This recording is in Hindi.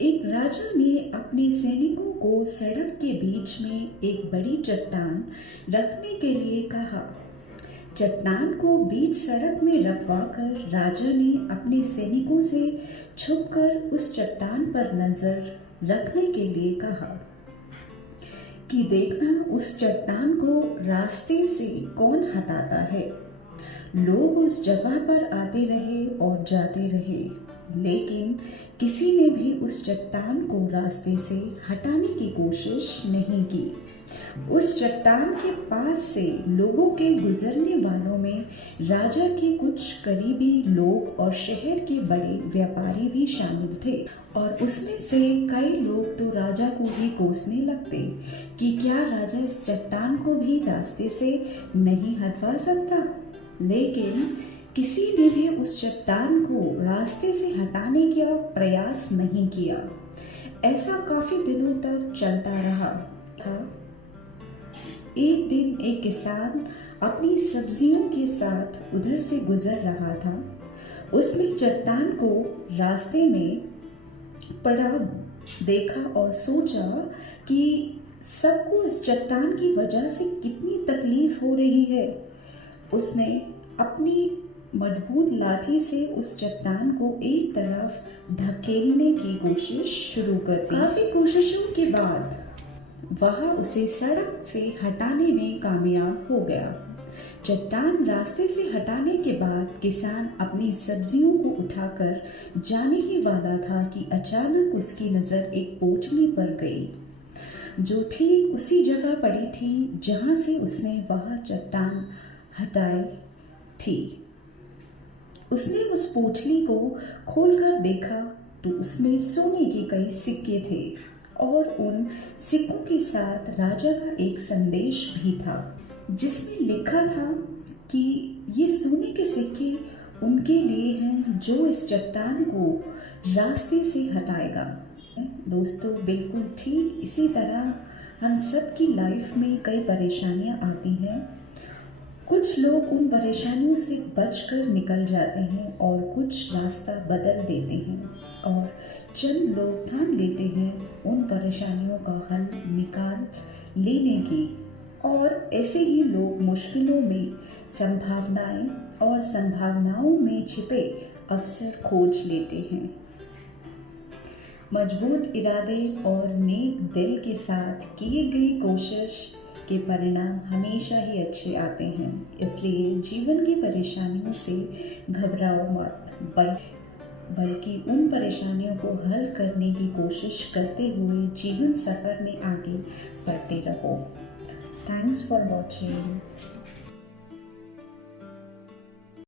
एक राजा ने अपने सैनिकों को सड़क के बीच में एक बड़ी चट्टान रखने के लिए कहा। चट्टान को बीच सड़क में रखवाकर राजा ने अपने सैनिकों से छुपकर उस चट्टान पर नजर रखने के लिए कहा कि देखना उस चट्टान को रास्ते से कौन हटाता है। लोग उस जगह पर आते रहे और जाते रहे, लेकिन किसी ने भी उस चट्टान को रास्ते से हटाने की कोशिश नहीं की। उस चट्टान के पास से लोगों के गुजरने वालों में राजा के कुछ करीबी लोग और शहर के बड़े व्यापारी भी शामिल थे, और उसमें से कई लोग तो राजा को ही कोसने लगते कि क्या राजा इस चट्टान को भी रास्ते से नहीं हटवा सकता। लेकिन किसी ने भी उस चट्टान को रास्ते से हटाने का प्रयास नहीं किया। ऐसा काफी दिनों तक चलता रहा था। एक दिन एक किसान अपनी सब्जियों के साथ उधर से गुजर रहा था। उसने चट्टान को रास्ते में पड़ा देखा और सोचा कि सबको इस चट्टान की वजह से कितनी तकलीफ हो रही है। उसने अपनी मजबूत लाठी से उस चट्टान को एक तरफ धकेलने की कोशिश शुरू कर दी। काफी कोशिशों के बाद वह उसे सड़क से हटाने में कामयाब हो गया। चट्टान रास्ते से हटाने के बाद किसान अपनी सब्जियों को उठाकर जाने ही वाला था कि अचानक उसकी नजर एक पोटली पर गई, जो ठीक उसी जगह पड़ी थी जहां से उसने वह चट्टान हटाई थी। उसने उस पोटली को खोलकर देखा तो उसमें सोने के कई सिक्के थे, और उन सिक्कों के साथ राजा का एक संदेश भी था, जिसमें लिखा था कि ये सोने के सिक्के उनके लिए हैं जो इस चट्टान को रास्ते से हटाएगा। दोस्तों, बिल्कुल ठीक इसी तरह हम सब की लाइफ में कई परेशानियां आती हैं। कुछ लोग उन परेशानियों से बचकर निकल जाते हैं और कुछ रास्ता बदल देते हैं, और चंद लोग ठान लेते हैं उन परेशानियों का हल निकाल लेने की, और ऐसे ही लोग मुश्किलों में संभावनाएं और संभावनाओं में छिपे अवसर खोज लेते हैं। मजबूत इरादे और नेक दिल के साथ किए गई कोशिश के परिणाम हमेशा ही अच्छे आते हैं। इसलिए जीवन की परेशानियों से घबराओ मत, बल्कि उन परेशानियों को हल करने की कोशिश करते हुए जीवन सफर में आगे बढ़ते रहो। Thanks for watching.